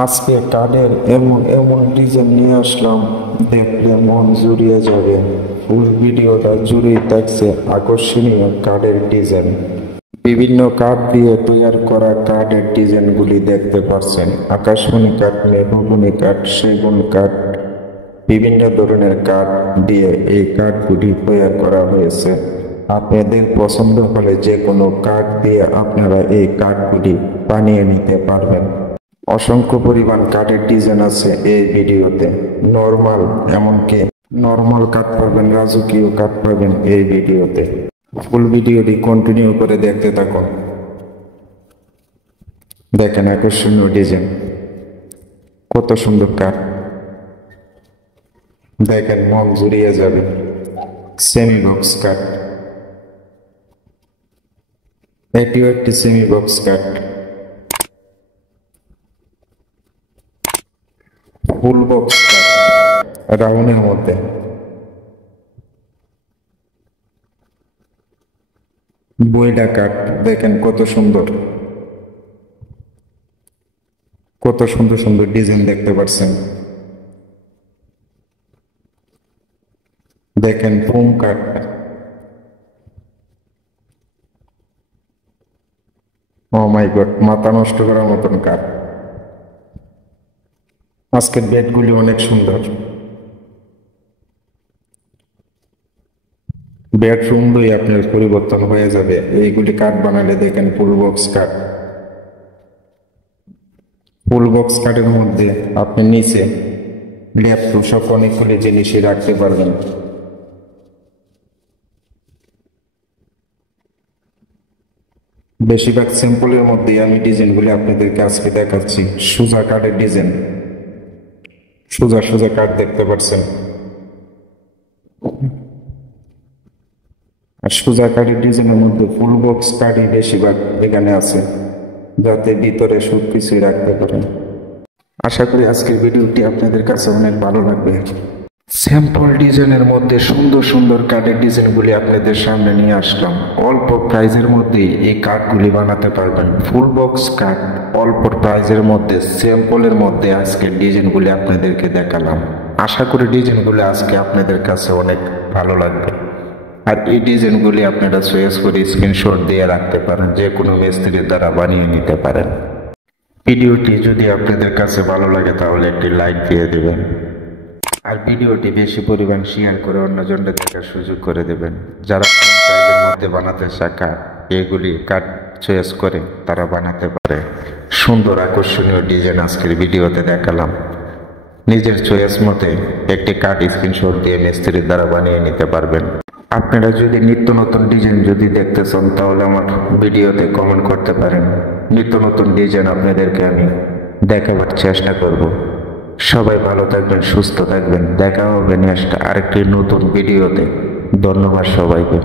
আজকে কাঠের এমন এমন ডিজাইন নিয়ে আসলাম, দেখলে মন জুড়িয়ে যাবে। ফুল ভিডিওটা জুড়ে থাকছে আকর্ষণীয় কাঠের ডিজাইন। বিভিন্ন কাঠ দিয়ে তৈরি করা কাঠের ডিজাইনগুলি দেখতে পাচ্ছেন। আকাশমণি কাঠ, মেহগনি কাঠ, সেগুন কাঠ, বিভিন্ন ধরনের কাঠ দিয়ে এই কাঠগুলি তৈরি করা হয়েছে। আপনাদের পছন্দ হলে যে কোনো কাঠ দিয়ে আপনারা এই কাঠগুলি বানিয়ে নিতে পারবেন। অসংখ্য পরিমাণ কাঠের ডিজাইন আছে এই ভিডিওতে। এমনকি নর্মাল কাঠ পাবেন, রাজকীয় কাঠ পাবেন এই ভিডিওতে। ফুল ভিডিওটি কন্টিনিউ করে দেখতে থাকুন। দেখেন আকর্ষণীয় ডিজাইন, কত সুন্দর কাঠ, দেখেন মন জুড়িয়ে যাবে। সেমি বক্স কাঠ, এটিও একটি সেমি বক্স কাঠ। ফুল বক্স কাঠ রাউন্ডের মধ্যে, বইডা কাঠ, দেখেন কত সুন্দর, কত সুন্দর সুন্দর ডিজাইন দেখতে পাচ্ছেন। দেখেন ফোম কাঠ, ও মাই গড, মাথা নষ্ট করার মতন কাঠ। আজকের বেডগুলি অনেক সুন্দর, বেডরুমগুলি আপনার পরিবর্তন হয়ে যাবে এইগুলি কাঠ বানালে। দেখেন ফুল বক্স কাঠ, ফুল বক্স কাঠের মধ্যে আপনি নিচে ল্যাপটপ সব অনেকগুলি জিনিসই রাখতে পারবেন। বেশিরভাগ স্যাম্পলের মধ্যে আমি ডিজাইনগুলি আপনাদেরকে আজকে দেখাচ্ছি। সোজা কাঠের ডিজাইন, সোজা সোজা কাঠ দেখতে পাচ্ছেন। আর সোজা কাঠের ডিজাইনের মধ্যে ফুল বক্স কাঠই বেশিরভাগ এখানে আছে, যাতে ভিতরে সব কিছুই রাখতে পারেন। আশা করি আজকের ভিডিওটি আপনাদের কাছে অনেক ভালো লাগবে। স্যাম্পল ডিজাইনের মধ্যে সুন্দর সুন্দর কাঠের ডিজাইনগুলি আপনাদের সামনে নিয়ে আসলাম। অল্প প্রাইজের মধ্যে এই কাঠগুলি বানাতে পারবেন। ফুল বক্স কাঠ অল্প প্রাইজের মধ্যে, স্যাম্পলের মধ্যে আজকের ডিজাইনগুলি আপনাদেরকে দেখালাম। আশা করি ডিজাইনগুলি আজকে আপনাদের কাছে অনেক ভালো লাগবে। আর এই ডিজাইনগুলি আপনারা চয়েস করে স্ক্রিনশট দিয়ে রাখতে পারেন, যে কোনো মিস্ত্রির দ্বারা বানিয়ে নিতে পারেন। ভিডিওটি যদি আপনাদের কাছে ভালো লাগে তাহলে একটি লাইক দিয়ে দেবেন, আর ভিডিওটি বেশি পরিমাণ শেয়ার করে অন্যজনদের দেখার সুযোগ করে দেবেন। যারা প্রাইজের মধ্যে বানাতে শেখা, এগুলি কাঠ চয়েস করে তারা বানাতে পারে। সুন্দর আকর্ষণীয় ডিজাইন আজকের ভিডিওতে দেখালাম। নিজের চয়েস মতে একটি কাঠ স্ক্রিনশট দিয়ে মিস্ত্রির দ্বারা বানিয়ে নিতে পারবেন। আপনারা যদি নিত্য নতুন ডিজাইন যদি দেখতে চান তাহলে আমার ভিডিওতে কমেন্ট করতে পারেন। নিত্য নতুন ডিজাইন আপনাদেরকে আমি দেখাবার চেষ্টা করব। সবাই ভালো থাকবেন, সুস্থ থাকবেন। দেখা হবে নেক্সট আরেকটি নতুন ভিডিওতে। ধন্যবাদ সবাইকে।